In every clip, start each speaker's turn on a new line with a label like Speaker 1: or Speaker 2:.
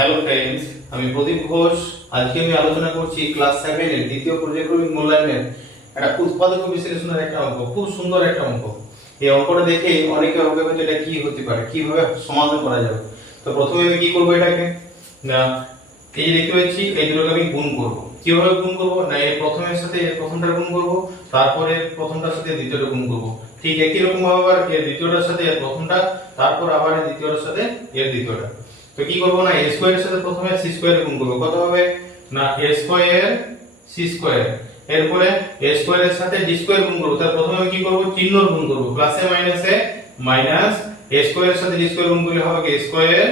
Speaker 1: Hello friends আমি প্রদীপ ঘোষ। আজকে আমি আলোচনা করছি ক্লাস সেভেন এর দ্বিতীয় পর্যায়ক্রমিক মূল্যায়নের একটা উৎপাদক বিশ্লেষণের একটা অঙ্ক, খুব সুন্দর একটা অঙ্ক। এই অঙ্কটা দেখে অনেকে হবে হয়তো এটা কি হতে পারে? কীভাবে সমাধান করা যাবে? তো প্রথমে আমি কি করব এটাকে? না, এই দেখতে পাচ্ছি, এই দুটোকে আমি গুণ করব। কীভাবে গুণ করব? না, এর প্রথমের সাথে প্রথমটা গুণ করব, তারপরে প্রথমটার সাথে দ্বিতীয়টা গুণ করব। ঠিক একই রকম আবার এর দ্বিতীয়টার সাথে এর প্রথমটা, তারপর আবার এর দ্বিতীয়টার সাথে এর দ্বিতীয়টা। তো কি করব না এ স্কোয়ারের সাথে প্রথমে সি স্কোয়ারে গুণ করব। কত হবে? না এ স্কোয়ার সি স্কোয়ার এরপরে এ স্কোয়ারের সাথে ডি স্কোয়ার গুণ করব। তার প্রথমে কি করব? চিহ্ন গুণ করব। প্লাসে মাইনাসে মাইনাস এ স্কোয়ারের সাথে ডি স্কোয়ার গুণ করলে হবে কি? স্কোয়ার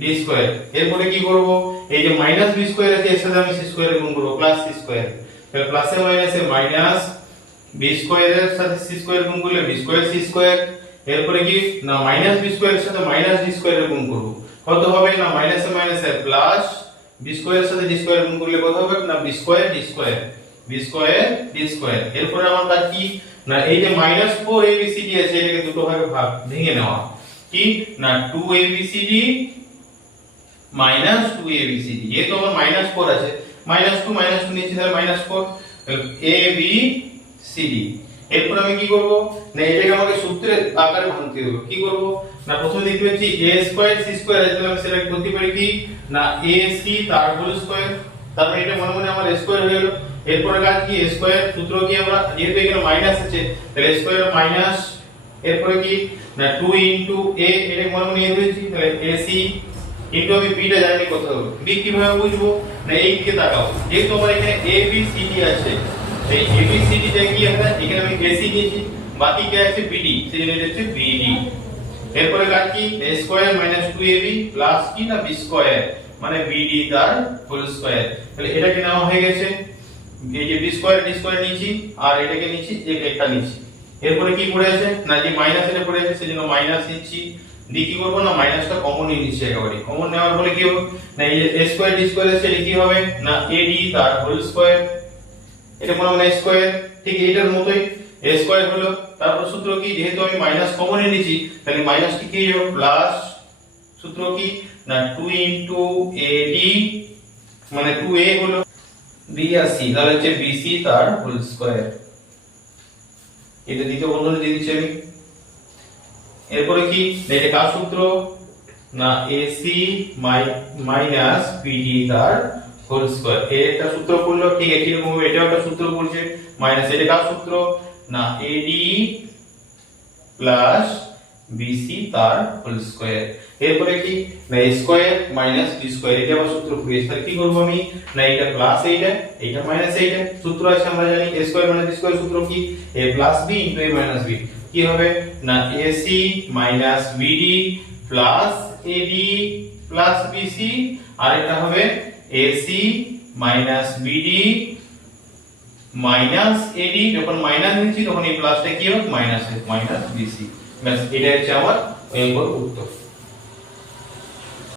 Speaker 1: ডি স্কোয়ার এরপরে কি করব? এই যে মাইনাস বি স্কোয়ার আছে, এর সাথে আমি সি স্কোয়ারে গুণ করব প্লাস সি স্কোয়ার তাহলে প্লাসে মাইনাসে মাইনাস বি স্কোয়ারের সাথে সি স্কোয়ার গুণ করলে বি স্কোয়ার সি স্কোয়ার এরপরে কি? না মাইনাস বি স্কোয়ারের সাথে মাইনাস ডি স্কোয়ারের গুণ করব। কত হবে? না মাইনাসে মাইনাসে প্লাস বি স্কোয়ারের সাথে ডি স্কোয়ার গুণ করলে কত হবে? না B square D square B square D square এরপরে আমার কি? না, এই যে মাইনাস ফোর এবিসিডি আছে, এটাকে দুটো ভাগে ভাগ, ভেঙে নেওয়া। কি? না two ABCD minus two ABCD যেহেতু আমার মাইনাস ফোর আছে মাইনাস টু মাইনাস টু নিচ্ছি, তাহলে minus four A B C D এরপর আমি কি করব? না, এটাকে আমাকে সূত্রের আকারে ভাঙতে হবে। কি করব? না, প্রথমে দেখতে পাচ্ছি a স্কয়ার c স্কয়ার আছে আমি সেটাকে বলতে পারি কি? না, a, c, তার হোল স্কয়ার তারপর এটা মনে মনে আমার স্কয়ার হয়ে গেল। এরপরে কাজ কি? a স্কয়ার সূত্র কি আমরা? যেহেতু এখানে মাইনাস আছে, তাহলে স্কয়ার মাইনাস এরপরে কি? না 2 ইনটু a এটা মনে মনে নিয়ে দিয়েছি তাহলে ac ইনটু আমি b টা জানি কত হবে। বি কীভাবে বুঝব? না এই দিকে তাকাও। যেহেতু আমার এখানে a, b, c, d আছে এই কি হবে এখানে আমি ac নিয়েছি বাকি কে আছে? Bd সেই জন্য হচ্ছে bd এরপরে কাজ কি? A square minus 2ab plus কি না b স্কয়ার মানে bd তার হোল স্কয়ার তাহলে এটাকে নেওয়া হয়ে গেছে। এই যে b স্কয়ার d স্কয়ার নিয়েছি, আর এটাকে নিয়েছি একটা নিয়েছি। এরপরে কি পড়ে আছে? না, যে মাইনাস এটা পড়ে আছে, সেজন্য মাইনাস নিচ্ছি দিয়ে কি করব না মাইনাসটা কমন নিয়ে নিচ্ছি একেবারে। কমন নেওয়ার ফলে কি হবে না, এই যে a স্কয়ার d স্কয়ার আছে, এটা কি হবে? না ad তার হোল স্কয়ার এটা মনে মনে স্কয়ার ঠিক এটার মতোই। a স্কয়ার হলো, তারপর সূত্র কি? যেহেতু আমি মাইনাস কমন নিয়েছি তাহলে মাইনাসটি কি হবে প্লাস সূত্র কি? না 2 ইনটু ad মানে 2a হলো b আর c, তাহলে হচ্ছে bc তার হোল স্কয়ার এটা দ্বিতীয় বন্ধনী দিয়ে দিচ্ছি আমি। এরপরে কি? এটা কার সূত্র? না ac মাইনাস bd তার হোল স্কয়ার এর একটা সূত্র পড়ল, ঠিক একই রকম ভাবে এটাও একটা সূত্র পড়ছে মাইনাস এটা কার সূত্র? না ad প্লাস bc তার হোল স্কয়ার এরপরে কি? না, a square minus b square এটা আবার সূত্র পড়েছে তাহলে কি করব আমি? না এটা প্লাস এইটা এইটা মাইনাস এইটা সূত্র আছে, আমরা জানি a square minus b square সূত্র কি? A plus b into a minus b কি হবে? না ac minus bd plus ad plus bc আর এটা হবে ac minus bd minus ad যখন মাইনাস নিচ্ছি, তখন এই প্লাসটা কি হবে? মাইনাস মাইনাস bc ব্যাস এটা হচ্ছে আমার অঙ্কর উত্তর।